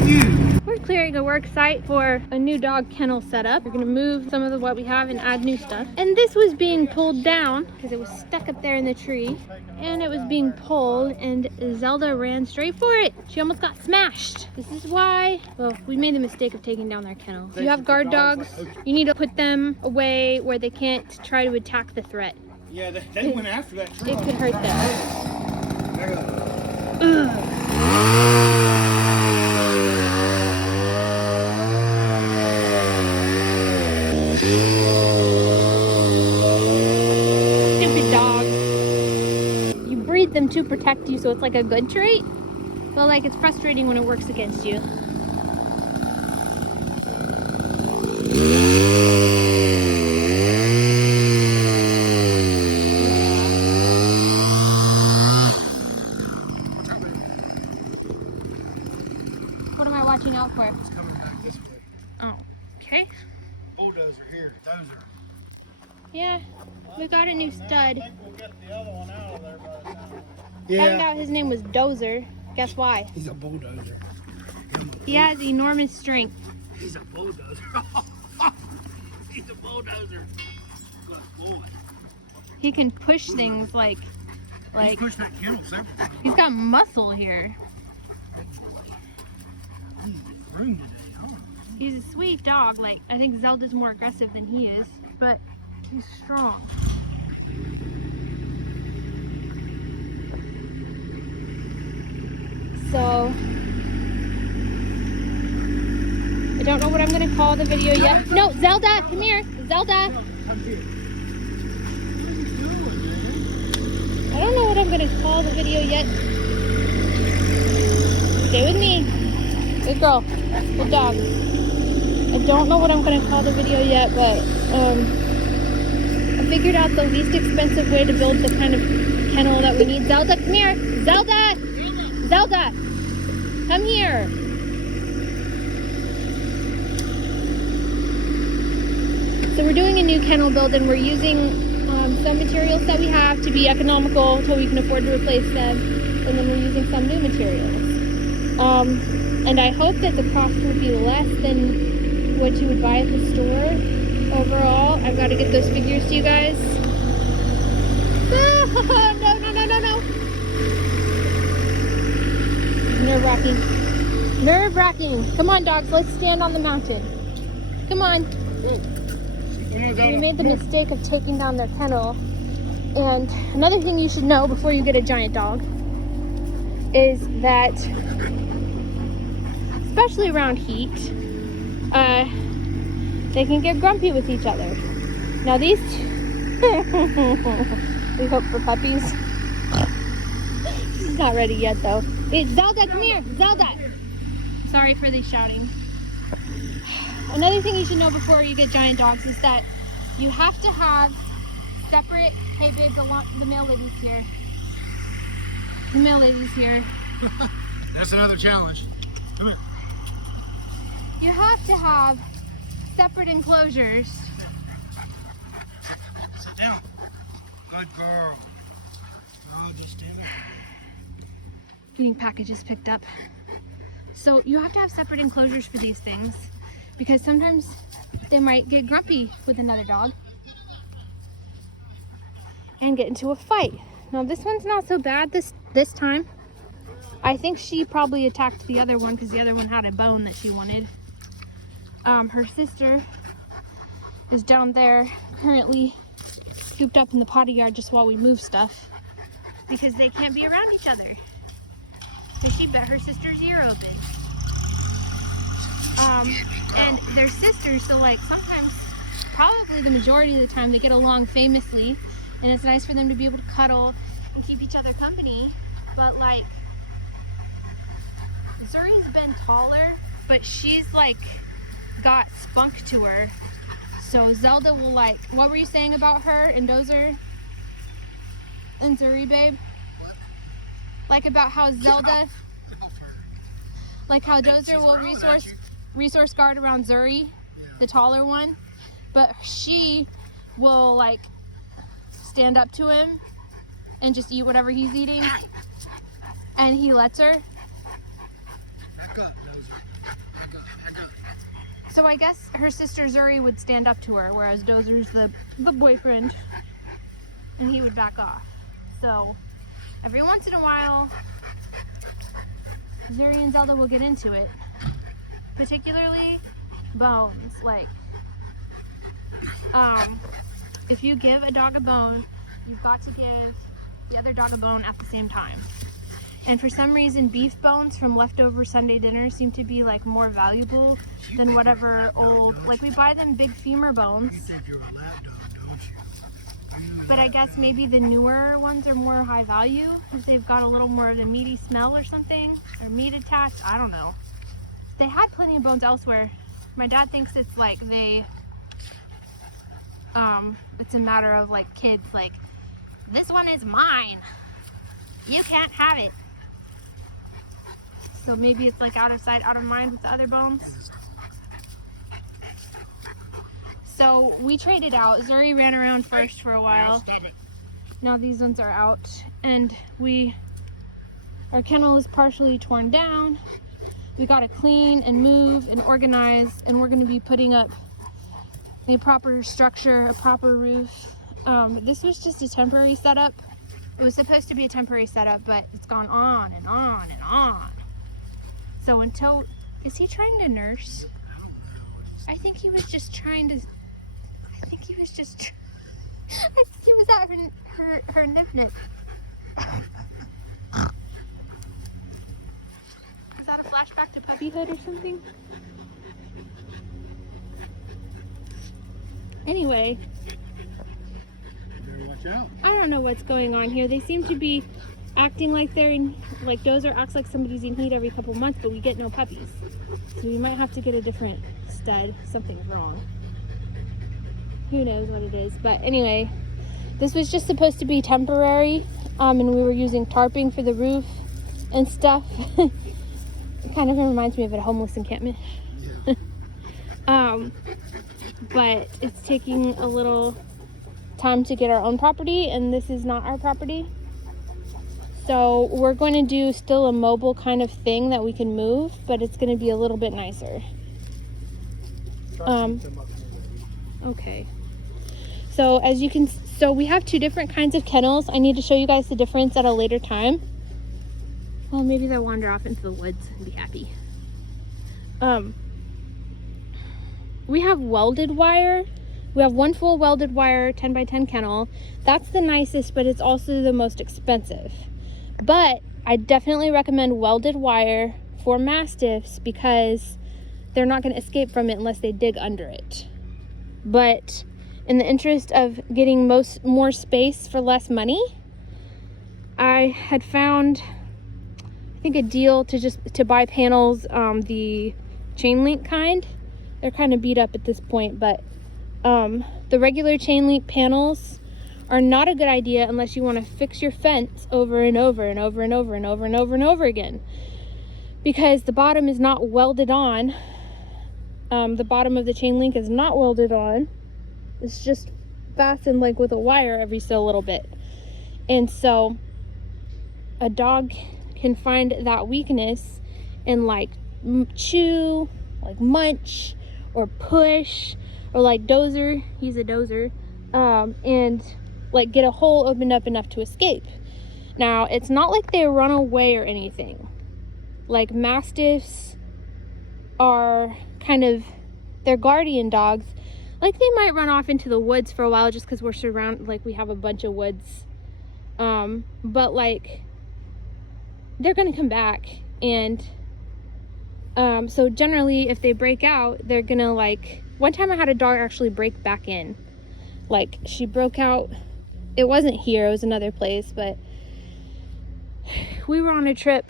with you? We're clearing a work site for a new dog kennel setup. We're gonna move some of what we have and add new stuff. And this was being pulled down because it was stuck up there in the tree. And it was being pulled and Zelda ran straight for it. She almost got smashed. This is why, well, we made the mistake of taking down their kennel. If you have guard dogs, you need to put them away where they can't try to attack the threat. Yeah, they went after that tree. It could hurt them. Ugh. Stupid dog. You breed them to protect you, so it's like a good trait, but like it's frustrating when it works against you. What am I watching out for? It's coming back this way. Oh, okay. Bulldozer here, Dozer. Yeah, we got a new stud. I think we'll get the other one out of there by the time. Found out his name was Dozer. Guess why? He's a bulldozer. He has enormous strength. He's a bulldozer. He's a bulldozer. Good boy. He can push things like He's pushed that kennel several times. he's got muscle here. Room today, huh? He's a sweet dog. Like, I think Zelda's more aggressive than he is, but he's strong. So, I don't know what I'm gonna call the video yet. No, Zelda, come here. Zelda. I don't know what I'm gonna call the video yet. Stay with me. Good girl. Good dog. I don't know what I'm gonna call the video yet, but I figured out the least expensive way to build the kind of kennel that we need. Zelda, come here. Zelda! Zelda! Come here. So we're doing a new kennel build and we're using some materials that we have to be economical until we can afford to replace them. And then we're using some new materials. And I hope that the cost will be less than what you would buy at the store. Overall, I've got to get those figures to you guys. No. Nerve-wracking. Nerve-wracking. Come on, dogs. Let's stand on the mountain. Come on. We made the mistake of taking down their kennel. And another thing you should know before you get a giant dog is that, especially around heat, they can get grumpy with each other. Now these two, we hope for puppies. He's not ready yet though. Hey, Zelda, come here, Zelda. Sorry for the shouting. Another thing you should know before you get giant dogs is that you have to have separate, hey babe, the male lady's here. The male lady's here. That's another challenge. Come here. You have to have separate enclosures. Sit down. Good girl. Oh, just do it. Getting packages picked up. So you have to have separate enclosures for these things because sometimes they might get grumpy with another dog and get into a fight. Now this one's not so bad this time. I think she probably attacked the other one because the other one had a bone that she wanted. Her sister is down there currently cooped up in the potty yard just while we move stuff because they can't be around each other. So she bit her sister's ear open. And they're sisters, so like sometimes, probably the majority of the time, they get along famously, and it's nice for them to be able to cuddle and keep each other company. But like, Zuri's been taller, but she's like got spunk to her. So Zelda will like, what were you saying about her and Dozer and Zuri, babe? What? Like about how Zelda, like how Dozer She's will growing at you. resource guard around Zuri, the taller one, but she will like stand up to him and just eat whatever he's eating, and he lets her. Back up, Dozer. So I guess her sister Zuri would stand up to her, whereas Dozer's the boyfriend, and he would back off. So every once in a while, Zuri and Zelda will get into it, particularly bones. Like, if you give a dog a bone, you've got to give the other dog a bone at the same time. And for some reason, beef bones from leftover Sunday dinners seem to be like more valuable than whatever old, like we buy them big femur bones. You think you're a lap dog, don't you? But I guess maybe the newer ones are more high value because they've got a little more of the meaty smell or something, or meat attached. I don't know. They had plenty of bones elsewhere. My dad thinks it's like it's a matter of like kids, like, this one is mine. You can't have it. So maybe it's like out of sight, out of mind with the other bones. So we traded out. Zuri ran around first for a while. Stop it. Now these ones are out, and our kennel is partially torn down. We got to clean and move and organize, and we're going to be putting up a proper structure, a proper roof. This was just a temporary setup. It was supposed to be a temporary setup, but it's gone on and on and on. So until, is he trying to nurse? I think he was just trying to, I think he was at her nip. Is that a flashback to puppyhood or something? Anyway, Better watch out. I don't know what's going on here. They seem to be acting like they're in, like Dozer acts like somebody's in heat every couple months, but we get no puppies. So we might have to get a different stud. Something's wrong. Who knows what it is. But anyway, this was just supposed to be temporary, and we were using tarping for the roof and stuff. It kind of reminds me of a homeless encampment. Yeah. But it's taking a little time to get our own property, and this is not our property. So we're going to do still a mobile kind of thing that we can move, but it's going to be a little bit nicer. Okay. So as you can, so we have two different kinds of kennels. I need to show you guys the difference at a later time. Well, maybe they'll wander off into the woods and be happy. We have welded wire. We have one full welded wire 10 by 10 kennel. That's the nicest, but it's also the most expensive. But I definitely recommend welded wire for Mastiffs because they're not going to escape from it unless they dig under it. But in the interest of getting more space for less money, I had found, I think, a deal to buy panels, the chain link kind. They're kind of beat up at this point, but the regular chain link panels are not a good idea unless you want to fix your fence over and over and over and over and over and over and over again, because the bottom is not welded on. The bottom of the chain link is not welded on. It's just fastened like with a wire every so little bit. And so a dog can find that weakness and like chew, like munch or push, or like Dozer, he's a Dozer, and like get a hole opened up enough to escape. Now, it's not like they run away or anything. Like Mastiffs are kind of, they're guardian dogs. Like they might run off into the woods for a while just because we're surrounded, like we have a bunch of woods. But like they're gonna come back, and so generally if they break out, they're gonna, like, one time I had a dog actually break back in. Like she broke out, it wasn't here, it was another place, but we were on a trip.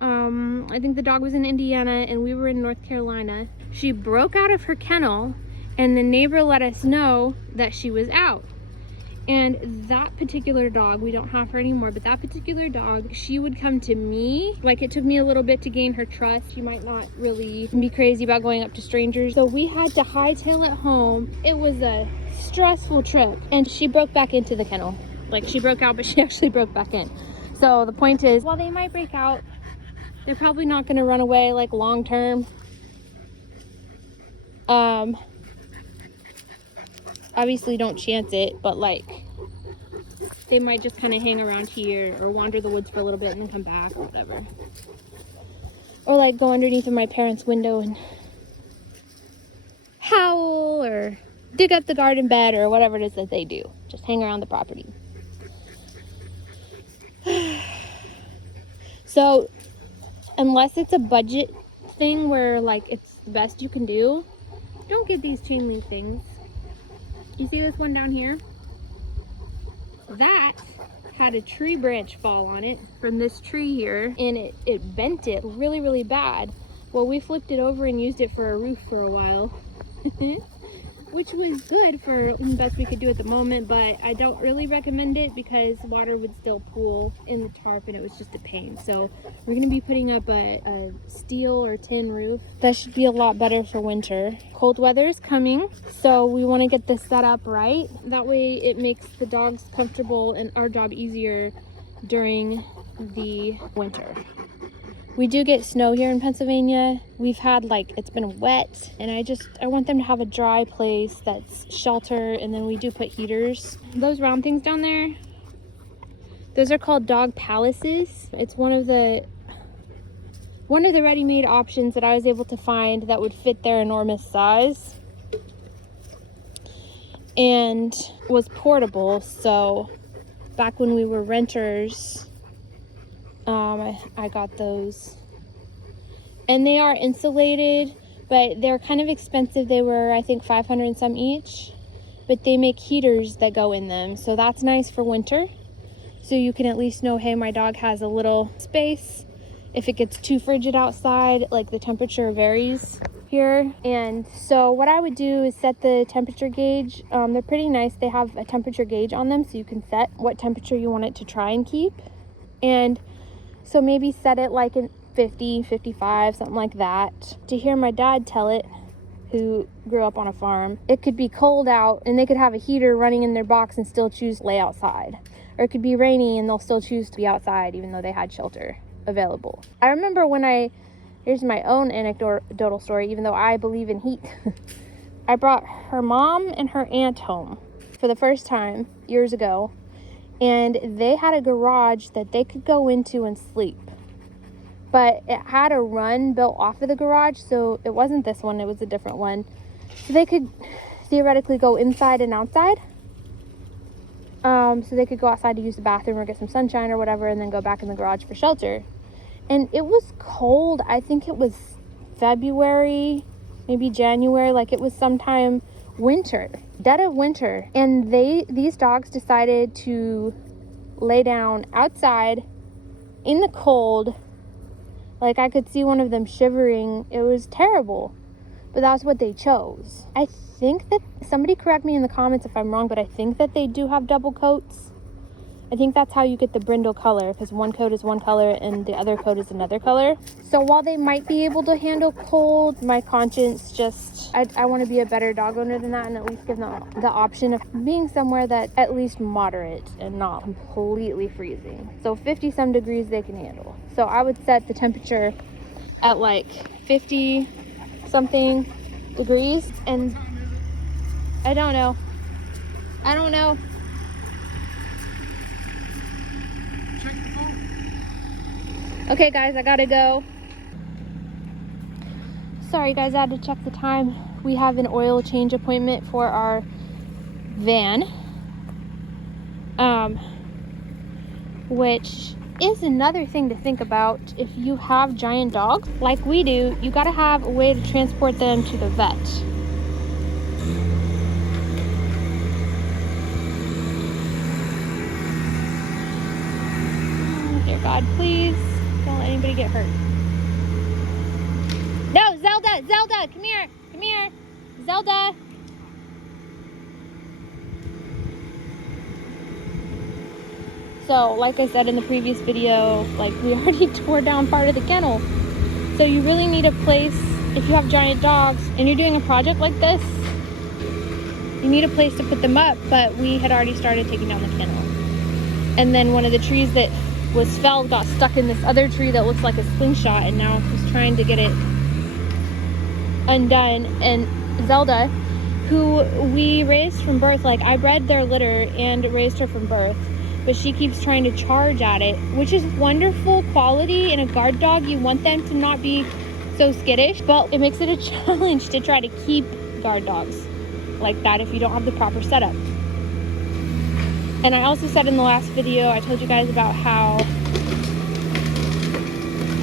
I think the dog was in Indiana and we were in North Carolina. She broke out of her kennel and the neighbor let us know that she was out. And that particular dog, we don't have her anymore, but that particular dog, she would come to me. Like, it took me a little bit to gain her trust. She might not really be crazy about going up to strangers. So we had to hightail it home. It was a stressful trip. And she broke back into the kennel. Like, she broke out, but she actually broke back in. So the point is, while they might break out, they're probably not gonna run away like long term. Obviously don't chance it, but like they might just kind of hang around here or wander the woods for a little bit and then come back or whatever. Or like go underneath of my parents' window and howl or dig up the garden bed or whatever it is that they do. Just hang around the property. So unless it's a budget thing where like it's the best you can do, don't get these chain link things. You see this one down here? That had a tree branch fall on it from this tree here, and it bent it really, really bad. Well, we flipped it over and used it for a roof for a while. Which was good for the best we could do at the moment, but I don't really recommend it because water would still pool in the tarp and it was just a pain. So we're gonna be putting up a steel or tin roof. That should be a lot better for winter. Cold weather is coming, so we want to get this set up right. That way it makes the dogs comfortable and our job easier during the winter. We do get snow here in Pennsylvania. We've had it's been wet, and I want them to have a dry place that's shelter, and then we do put heaters. Those round things down there, those are called dog palaces. It's one of the ready-made options that I was able to find that would fit their enormous size and was portable. So back when we were renters, I got those, and they are insulated, but they're kind of expensive. They were, I think, 500 and some each, but they make heaters that go in them, so that's nice for winter. So you can at least know, hey, my dog has a little space. If it gets too frigid outside, like the temperature varies here. And so what I would do is set the temperature gauge. They're pretty nice. They have a temperature gauge on them, so you can set what temperature you want it to try and keep. And so maybe set it like in 50, 55, something like that. To hear my dad tell it, who grew up on a farm, it could be cold out and they could have a heater running in their box and still choose to lay outside. Or it could be rainy and they'll still choose to be outside even though they had shelter available. I remember here's my own anecdotal story, even though I believe in heat. I brought her mom and her aunt home for the first time years ago. And they had a garage that they could go into and sleep. But it had a run built off of the garage, so it wasn't this one, it was a different one. So they could theoretically go inside and outside. So they could go outside to use the bathroom or get some sunshine or whatever, and then go back in the garage for shelter. And it was cold. I think it was February, maybe January, like it was sometime winter, dead of winter, and these dogs decided to lay down outside in the cold. Like I could see one of them shivering. It was terrible, but that's what they chose. I think that, somebody correct me in the comments if I'm wrong, but I think that they do have double coats. I think that's how you get the brindle color, because one coat is one color and the other coat is another color. So while they might be able to handle cold, my conscience just, I want to be a better dog owner than that and at least give them the option of being somewhere that at least moderate and not completely freezing. So 50 some degrees they can handle. So I would set the temperature at like 50 something degrees, and I don't know. Okay guys, I gotta go. Sorry guys, I had to check the time. We have an oil change appointment for our van, which is another thing to think about. If you have giant dogs like we do, you gotta have a way to transport them to the vet. Dear God, please don't let anybody get hurt. No, Zelda, come here, Zelda. So, like I said in the previous video, like we already tore down part of the kennel. So you really need a place, if you have giant dogs and you're doing a project like this, you need a place to put them up, but we had already started taking down the kennel. And then one of the trees that was felled got stuck in this other tree that looks like a slingshot, and now he's trying to get it undone. And Zelda, who we raised from birth. Like, I bred their litter and raised her from birth, but she keeps trying to charge at it, which is wonderful quality in a guard dog. You want them to not be so skittish, but it makes it a challenge to try to keep guard dogs like that if you don't have the proper setup. And I also said in the last video, I told you guys about how,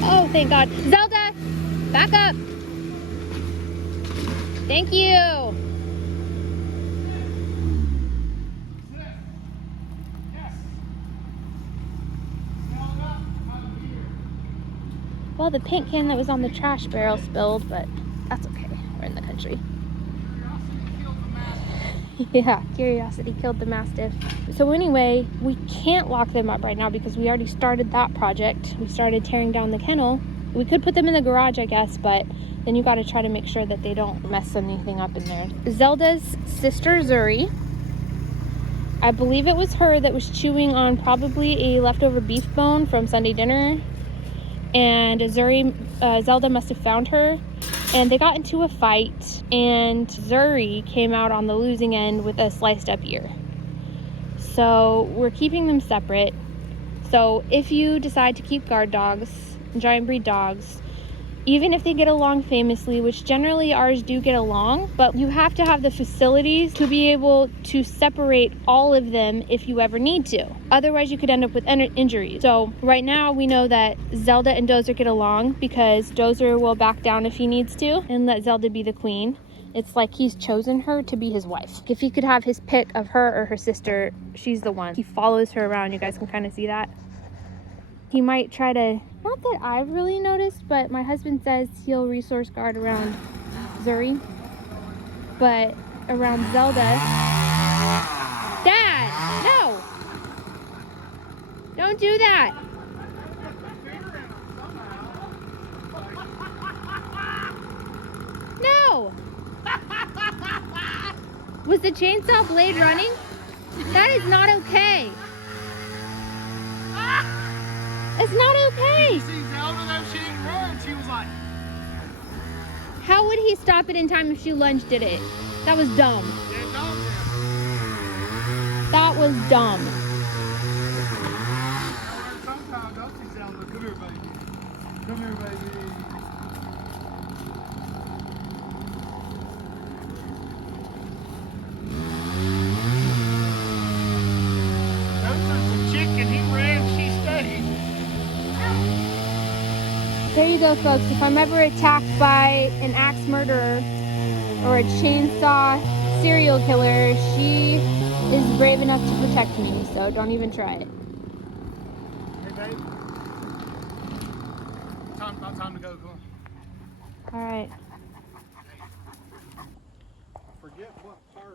oh, thank God. Zelda, back up. Thank you. Well, the paint can that was on the trash barrel spilled, but that's okay. We're in the country. Yeah, curiosity killed the Mastiff. So anyway, we can't lock them up right now because we already started that project. We started tearing down the kennel. We could put them in the garage, I guess, but then you got to try to make sure that they don't mess anything up in there. Zelda's sister, Zuri, I believe it was her that was chewing on probably a leftover beef bone from Sunday dinner. And Zelda must have found her, and they got into a fight, and Zuri came out on the losing end with a sliced up ear. So we're keeping them separate. So if you decide to keep guard dogs, giant breed dogs, even if they get along famously, which generally ours do get along, but you have to have the facilities to be able to separate all of them if you ever need to. Otherwise, you could end up with injuries. So right now we know that Zelda and Dozer get along because Dozer will back down if he needs to and let Zelda be the queen. It's like he's chosen her to be his wife. If he could have his pick of her or her sister, she's the one. He follows her around. You guys can kind of see that. He might try to, not that I've really noticed, but my husband says he'll resource guard around Zuri, but around Zelda. Dad, no! Don't do that! No! Was the chainsaw blade running? That is not okay. It's not okay. You see Zelda though, she didn't run. She was like, how would he stop it in time if she lunged at it? That was dumb. yeah, dog. That was dumb. Sometimes don't see Zelda. Come here, baby. Come here, baby. Dozer's a chicken. He ran, she stayed. There you go, folks. If I'm ever attacked by an axe murderer or a chainsaw serial killer, she is brave enough to protect me, so don't even try it. Hey, babe. About time to go. Come on. All right. Forget what?